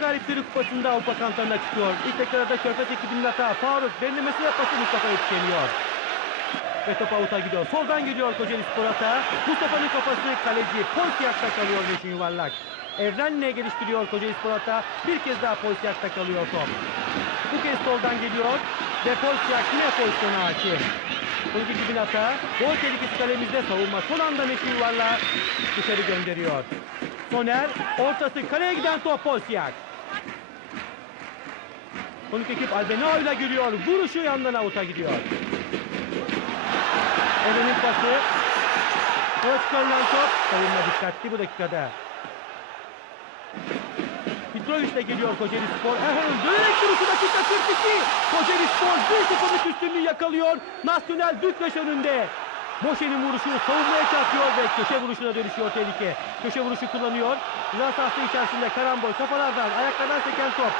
Galipleri Kupası'nda Avrupa kamplarına çıkıyor. İlk dakikada Körfez ekibinin hata. Faruk derinlemesi ve pası Mustafa yetişemiyor. Ve top avuta gidiyor. Soldan gidiyor Kocaeli Spor hata. Mustafa'nın kafası kaleci. Polsiyak'ta kalıyor Meşin Yuvarlak. Evrenle geliştiriyor Kocaeli Spor hata. Bir kez daha Polsiyak'ta kalıyor top. Bu kez soldan geliyor. Ve Polsiyak yine pozisyona hakim. Kulübü gibi hata. Gol tehlikesi kalemizde savunma. Son anda Meşin Yuvarlak dışarı gönderiyor. Soner ortası kaleye giden top Polsiyak. Konuk ekip Albenao ile geliyor. Vuruşu yandan avuta gidiyor. Eren'in pası. Çıkarılan top. Savunma dikkatli bu dakikada. Mitrovic de geliyor Kocaeli Spor. Erhan'ın dönerek vuruşu dakika 42. Kocaeli Spor 1-0'lık üstünlüğü yakalıyor. Nasyonel Bükreş önünde. Moşe'nin vuruşu savunmaya çarpıyor ve köşe vuruşuna dönüşüyor tehlike. Köşe vuruşu kullanıyor. Sahası içerisinde karambol kafalardan ayaklardan seken top.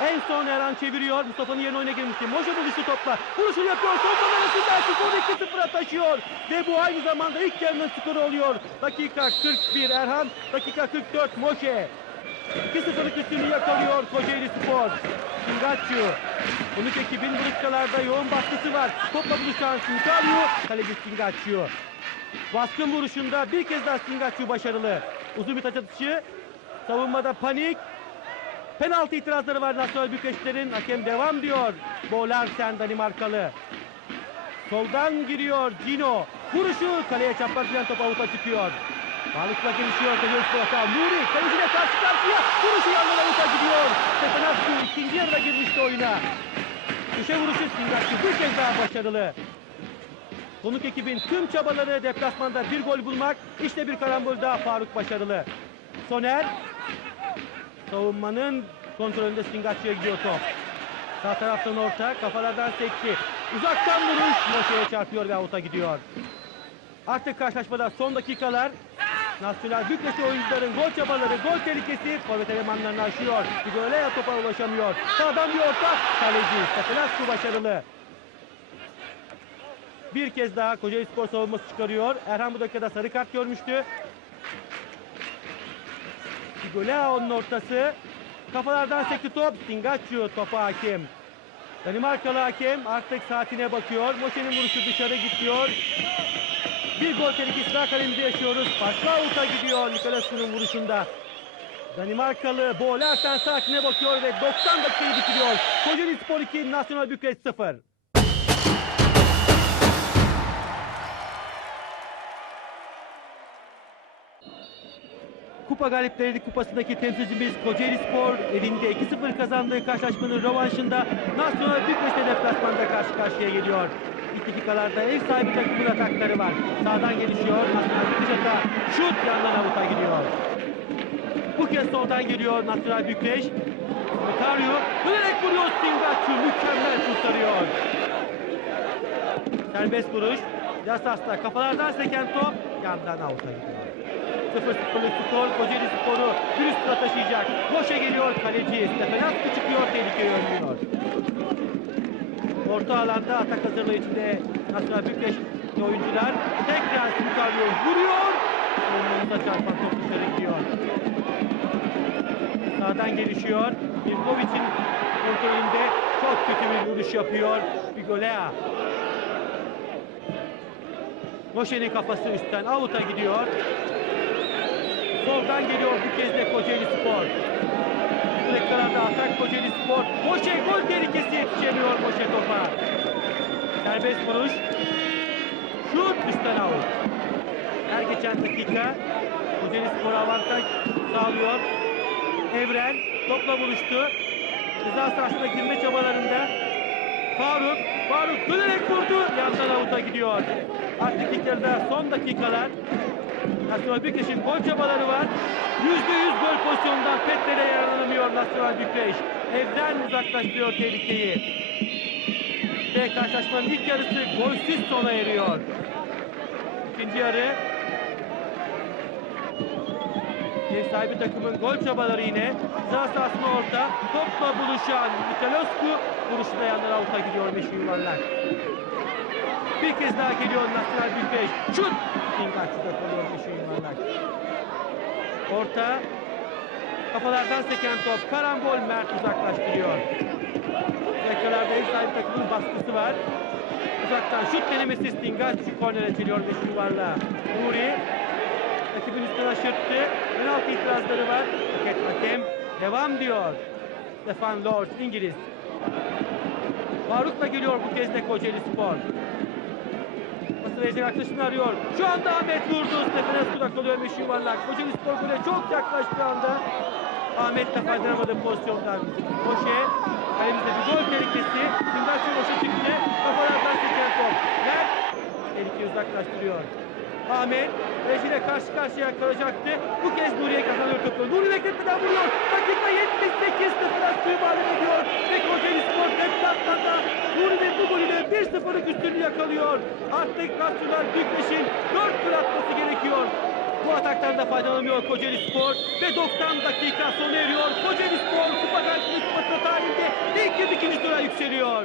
En son Erhan çeviriyor. Mustafa'nın yerine oyuna girmişti. Moşe buluştu topla. Vuruşunu yapıyor. Son arasında skoru 2-0'a taşıyor. Ve bu aynı zamanda ilk yarının skoru oluyor. Dakika 41 Erhan. Dakika 44 Moşe. 2-0'lık üstünlüğü yakalıyor Kocaeli Spor. Singaccio. Konuk ekibin bu dakikalarda yoğun baskısı var. Topla buluşan Sincario. Kaleci Singaccio. Baskın vuruşunda bir kez daha Singaccio başarılı. Uzun bir taç atışı. Savunmada panik. Penaltı itirazları var Nasyonel Bükreşlerin. Hakem devam diyor. Bolarsen Danimarkalı. Soldan giriyor Gino. Vuruşu kaleye çapraz giden top avuta çıkıyor. Balıkla gelişiyor Spor hata. Nuri kaleciyle karşı karşıya. Vuruşu yandan avuta gidiyor. Stefanascu ikinci yarıda girmişti oyuna. Köşe vuruşu Singakçı bir kez daha başarılı. Konuk ekibin tüm çabaları deplasmanda bir gol bulmak. İşte bir karambol daha Faruk başarılı. Soner savunmanın kontrolünde Singacı'ya gidiyor top. Sağ taraftan orta kafalardan sekti. Uzaktan vuruş Moşe'ye çarpıyor ve avuta gidiyor. Artık karşılaşmada son dakikalar. Nasyonel Bükreş'i oyuncuların gol çabaları, gol tehlikesi forvet elemanlarını aşıyor. Figolea topa ulaşamıyor. Sağdan bir orta. Kaleci Stefanascu başarılı. Bir kez daha Kocaeli Spor savunması çıkarıyor. Erhan bu dakikada sarı kart görmüştü. Figoleao'nun ortası. Kafalardan sekti top. Singaccio topa hakim. Danimarkalı hakem artık saatine bakıyor. Moşe'nin vuruşu dışarı gidiyor. Bir gol tehlikesi daha kalemizde yaşıyoruz. Başka avuta gidiyor Nikolascu'nun vuruşunda. Danimarkalı Boğlersen saatine bakıyor ve 90 dakikayı bitiriyor. Kocaeli Spor 2, Nasyonal Bükreş 0. Kupa Galipleri Kupası'ndaki temsilcimiz Kocaeli Spor evinde 2-0 kazandığı karşılaşmanın rövanşında Nasyonal Bükreş'te deplasmanda karşı karşıya geliyor. Dakikalarda ev sahibi takımın atakları var. Sağdan gelişiyor. Bükreş hata. Şut yandan avuta gidiyor. Bu kez soldan geliyor Nasyonal Bükreş. Macario dönerek vuruyor Stingaccio mükemmel kurtarıyor. Serbest vuruş. Yasas'ta kafalardan seken top yandan avuta gidiyor. 0-0'lık skor Kocaeli Spor'u bir üstüne taşıyacak. Koşa geliyor kaleci. Stefanascu çıkıyor tehlikeye önlüyor. Orta alanda atak hazırlayıcıda Nasyonel Bükreş oyuncular tekrar çıkarıyor. Vuruyor. Savunmanıza çarpan top dışarı gidiyor. Sağdan gelişiyor. Mirkovic'in kontrolünde çok kötü bir vuruş yapıyor. Bigolea. Moşe'nin kafası üstten avuta gidiyor. Soldan geliyor bu kez de Kocaeli Spor. Dakikalarda atak Kocaeli Spor. Moşe gol tehlikesi yetişemiyor Moşe topa. Serbest vuruş. Şut üstten avut. Her geçen dakika Kocaeli Spor avantaj sağlıyor. Evren topla buluştu. Ceza sahasına girme çabalarında Faruk, Faruk dönerek vurdu. Yandan avuta gidiyor. Artık ilk yarıda son dakikalar. Nasyonal Bükreş'in gol çabaları var. Yüzde yüz gol pozisyonundan Petler'e yaralanamıyor Nasyonal Bükreş. Evden uzaklaştırıyor tehlikeyi. Ve karşılaşmanın ilk yarısı golsüz sona eriyor. İkinci yarı Ev sahibi takımın gol çabaları yine. Ceza sahasına orta. Topla buluşan Mikalosku vuruşu da yandan avuta gidiyor meşhur yuvarlak. Bir kez daha geliyor Nasyonal Bükreş. Şut! Kingaç'ta kalıyor meşhur yuvarlak. Orta. Kafalardan seken top. Karambol Mert uzaklaştırıyor. Dakikalarda ev sahibi takımın baskısı var. Uzaktan şut denemesi Stingay şu korner açılıyor beş yuvarla. Nuri rakibin üstüne aşırttı. Penaltı itirazları var. Fakat hakem devam diyor. Stefan Lord İngiliz. Faruk'la geliyor bu kez de Kocaeli Spor. Pası verecek arkadaşını arıyor. Şu anda Ahmet vurdu. Stefan Eskuda kalıyor meşhur yuvarlak. Kocaeli Spor gole çok yaklaştığı anda Ahmet de faydalanamadı pozisyondan. Koşe. Kalemizde bir gol tehlikesi. Sindaçı boşa çıktı. Kafalardan seken top. Ver. Tehlikeyi uzaklaştırıyor. Ahmet Reji'yle karşı karşıya kalacaktı. Bu kez Nuriye kazanıyor topu. Nuri bekletmeden vuruyor. Dakika 78 0'a sığmal ediyor. Ve Kocaeli Spor deplasmanda Nuri'nin bu golüyle 1-0'lık üstünlüğü yakalıyor. Artık Nasyonel Bükreş'in 4 tur atması gerekiyor. Bu ataktan da faydalanamıyor Kocaeli Spor ve 90 dakika sona eriyor. Kocaeli Spor Kupa Belki Kupası tarihinde ilk kez ikinci tura yükseliyor.